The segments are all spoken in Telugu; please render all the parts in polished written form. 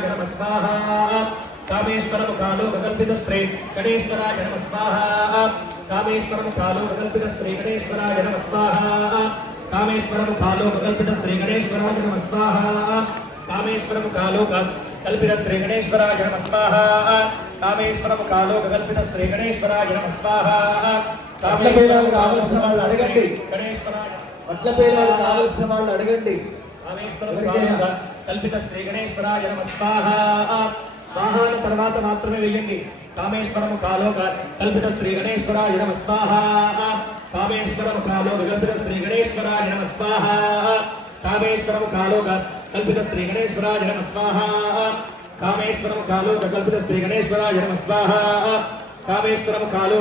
गणेश्वराय नमः स्वाहा कामेश्वरं कालो कल्पित श्री गणेश्वराय नमः स्वाहा कामेश्वरं कालो कल्पित श्री गणेश्वराय नमः स्वाहा कामेश्वरं कालो कल्पित श्री गणेश्वराय नमः स्वाहा कामेश्वरं कालो कल्पित श्री गणेश्वराय नमः स्वाहा कामेश्वरं कालो कल्पित श्री गणेश्वराय नमः स्वाहा కావలసిన వాళ్ళు అడగండి गणेश्वराय పట్ల పేరాలు కావలసిన వాళ్ళు అడగండి కామేశ్వరం కాలో కల్పిత శ్రీ గణేశ్వరాయ నమః స్వాహా స్వాహా తర్వాత మాత్రమే వేయండి కామేశ్వరం కాలో కల్పిత శ్రీ గణేశ్వరాయ నమః స్వాహా కామేశ్వరం కాలో కల్పిత శ్రీ గణేశ్వరాయ నమః స్వాహా కామేశ్వరం కాలో కల్పిత శ్రీ గణేశ్వరాయ నమః స్వాహా కామేశ్వరం కాలో కల్పిత శ్రీ గణేశ్వరాయ నమః స్వాహా కామేశ్వరం కాలో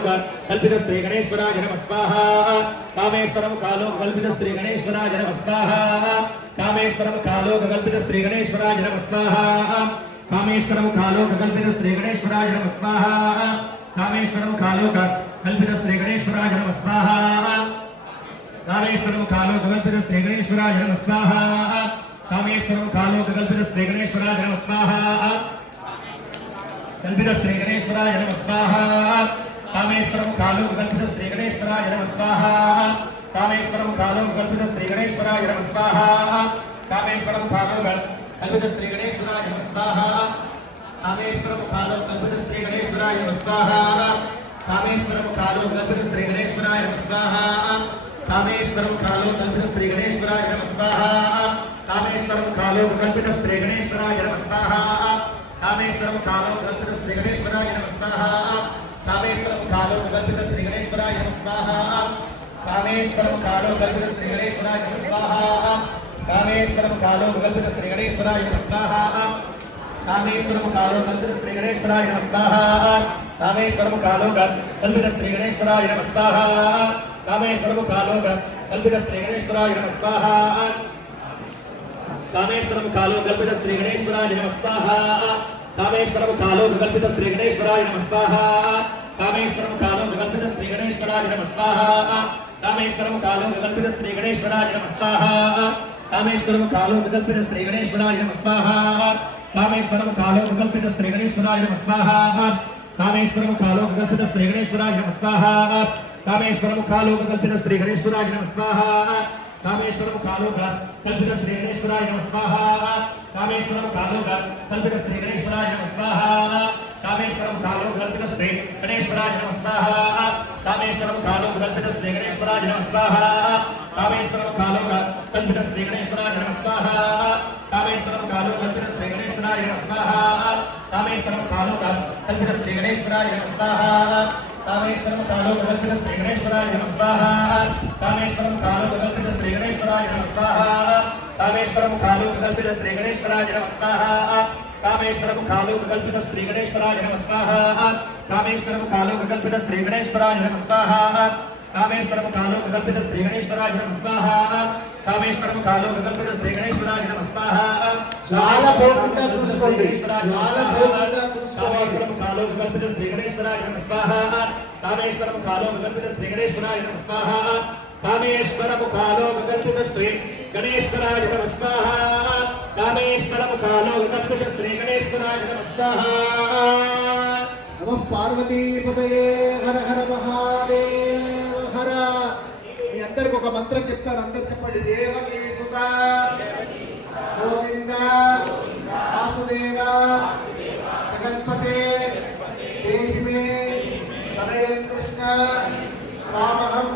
కల్పిత శ్రీ గణేశ్వరాయ నమః స్వాహా కామేశ్వరం కాలో కల్పిత శ్రీ గణేశ్వరాయ నమః స్వాహా కామేశ్వరం కాలో కల్పిత శ్రీ గణేశ్వరాయ నమః స్వాహా కామేశ్వరం కాలో కల్పిత శ్రీ గణేశ్వరాయ నమః స్వాహా కామేశ్వరం కాలో కల్పిత శ్రీ గణేశ్వరాయ నమః స్వాహా కామేశ్వరం కాలో కల్పిత శ్రీ గణేశ్వరాయ నమః స్వాహా కామేశ్వరం కాలో కల్పిత శ్రీ గణేశ్వరాయ నమః స్వాహా कल्पित श्री गणेश्वराय नमः स्वाहा कामेश्वरं कालो कल्पित श्री गणेश्वराय नमः स्वाहा कामेश्वरं कालो कल्पित श्री गणेश्वराय नमः स्वाहा कामेश्वरं कालो कल्पित श्री गणेश्वराय नमः स्वाहा कामेश्वरं कालो कल्पित श्री गणेश्वराय नमः स्वाहा कामेश्वरं कालो कल्पित श्री गणेश्वराय नमः स्वाहा कामेश्वरं कालो कल्पित श्री गणेश्वराय नमः स्वाहा कामेश्वरं कालो कल्पित श्री गणेश्वराय नमः स्वाहा कामेश्वरं कालो कल्पित श्री गणेश्वराय नमः स्वाहा कामेश्वरं कालो कल्पित श्री गणेश्वराय नमः स्वाहा कामेश्वरं कालो कल्पित श्री गणेश्वराय नमः स्वाहा कामेश्वरं कालो कल्पित श्री गणेश्वराय नमः स्वाहा कामेश्वरं कालो कल्पित श्री गणेश्वराय नमः स्वाहा कामेश्वरं कालो कल्पित श्री गणेश्वराय नमः स्वाहा कामेश्वरं कालो कल्पित श्री गणेश्वराय नमः स्वाहा कामेश्वरं कालो कल्पित श्री गणेश्वराय नमः स्वाहा कामेश्वरं कालो कल्पित श्री गणेश्वराय नमः स्वाहा कामेश्वरं कालो कल्पित श्री गणेश्वराय नमः स्वाहा कामेश्वरं कालो कल्पित श्री गणेश्वराय नमः स्वाहा कामेश्वरं कालो कल्पित श्री गणेश्वराय नमः स्वाहा कामेश्वरं कालो कल्पित श्री गणेश्वराय नमः स्वाहा कामेश्वरं कालो कल्पित श्री गणेश्वराय नमः स्वाहा कामेश्वरं कालो कल्पित श्री गणेश्वराय नमः स्वाहा कामेश्वरं कालो कल्पित श्री गणेश्वराय नमः स्वाहा कामेश्वरं कालो कल्पित श्री गणेश्वराय नमः स्वाहा कामेश्वरं कालो कल्पित श्री गणेश्वराय नमः स्वाहा कामेश्वरं कालो कल्पित श्री गणेश्वराय नमः स्वाहा कामेश्वरं कालो कल्पित श्री गणेश्वराय नमः स्वाहा कामेश्वरं कालो कल्पित श्री गणेश्वराय नमः स्वाहा कामेश्वरं कालो कल्पित श्री गणेश्वराय नमः स्वाहा कामेश्वरं कालो कल्पित श्री गणेश्वराय नमः स्वाहा कामेश्वरं कालो कल्पित श्री गणेश्वराय नमः स्वाहा कामेश्वरं कालो कल्पित श्री गणेश्वराय नमः स्वाहा कामेश्वरं कालो कल्पित श्री गणेश्वराय नमः स्वाहा कामेश्वरं कालो कल्पित श्री गणेश्वराय नमः स्वाहा कामेश्वरं कालो कल्पित श्री गणेश्वराय नमः स्वाहा कामेश्वरं कालो कल्पित श्री गणेश्वराय नमः स्वाहा చాలా పోకుండా చూసుకోండి చాలా పోకుండా చూసుకోవాలి कामेश्वरं कालो कल्पित श्री गणेश्वराय नमः स्वाहा कामेश्वरं कालो कल्पित श्री गणेश्वराय नमः स्वाहा कामेश्वरं कालो कल्पित श्री गणेश्वराय नमः स्वाहा कामेश्वरं कालो कल्पित श्री गणेश्वराय नमः स्वाहा नमः पार्वतीपतये हर हर महादेव हर మీ అందరికి ఒక మంత్రం చెప్తారు అందరూ చెప్పండి దేవకీ సుత గోవింద వాసుదేవ జగన్పతే దేవి మే తనయం కృష్ణ స్వామహం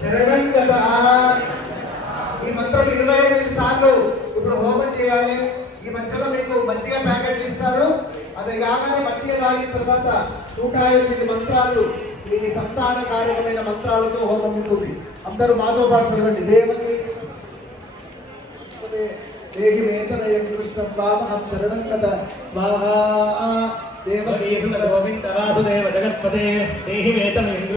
శరణం గతః ఈ మంత్రం 25 సార్లు ఇప్పుడు హోమం చేయాలి ఈ మధ్యలో మీకు మంచిగా ప్యాకెట్లు ఇస్తారు అది కాగానే మంచిగా తాగిన తర్వాత 108 మంత్రాలు ఈ సంతాన కార్యమైన మంత్రాలతో హోమం ఉంటుంది అందరూ మాతో పాటు చదవండి దేవకి దేహి మేతనయం కృష్ణం వామహం చరణం కథ స్వాహా దేవకీ గోవింద వాసుదేవ జగత్పతే దేహి మేతనయం